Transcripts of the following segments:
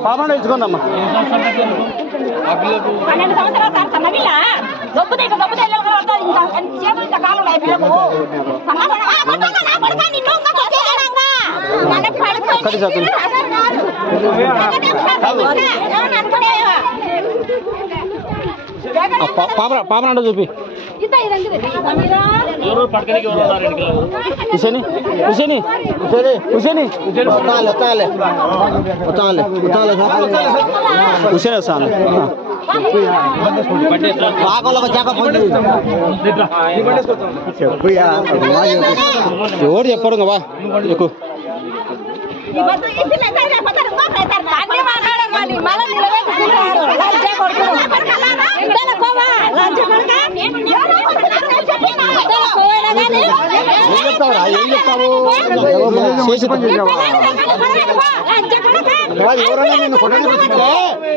పాపండి ఇచ్చుకుందమ్మా పాపనంట చూపి హుసేని హుసేని హుసేని హుసేన్ వస్తాను ఎవరు చెప్పారు బా ఎక్కువ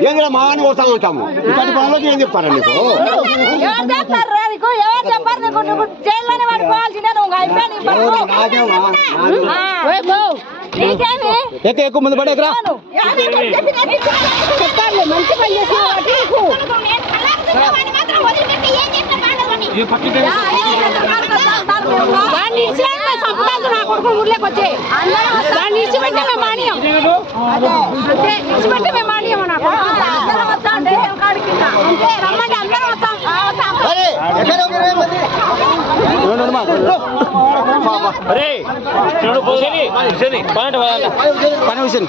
ఏంద్ర మాని కొడతా ఉంటాము ఇట్లాంటి పనులకి ఏం చెప్తారా నీకు ఎక్కువ మంది పడే ఎక్కరా మంచి పని ఊర్లోకి దాన్ని ఇచ్చిపెట్టే మేము మానియం ఇచ్చిపెట్టే మేము మానియం రమ్మంటే అందరం వస్తాం పని విషయం